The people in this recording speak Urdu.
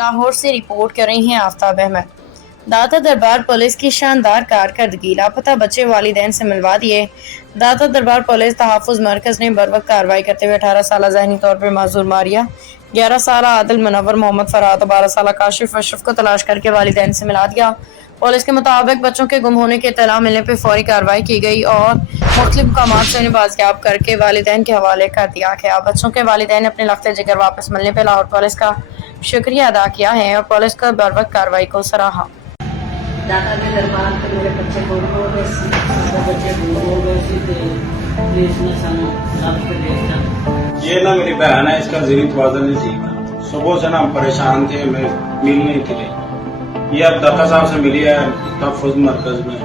لاہور سے رپورٹ کر رہی ہیں آفتاب احمد۔ داتا دربار پولیس کی شاندار کارکردگی، لاپتہ بچے والدین سے ملوا دیے۔ داتا دربار پولیس تحفظ مرکز نے بروقت کارروائی کرتے ہوئے 18 سالہ ذہنی طور پر معذور ماریہ، 11 سالہ عادل منور محمد فرحات اور 12 سالہ کاشف اشرف کو تلاش کر کے والدین سے ملا دیا۔ پولیس کے مطابق بچوں کے گم ہونے کی اطلاع ملنے پر فوری کارروائی کی گئی اور مختلف مقامات سے انہیں بازیاب کر کے والدین کے حوالے کر دیا گیا۔ بچوں کے والدین نے اپنے لخت جگر واپس ملنے پر لاہور پولیس کا شکریہ ادا کیا ہے اور پولیس کا بروقت کارروائی کو سراہا۔ داتا کے دربار کے میرے بچے گم ہو گئے پولیس نے سانو سب کے دیکھا۔ یہ نا میری بہن ہے، اس کا ذہنی توازن نہیں ٹھیک۔ صبح سے نا ہم پریشان تھے، میں مل نہیں تھے۔ یہ اب داتا صاحب سے ملی ہے تحفظ مرکز میں۔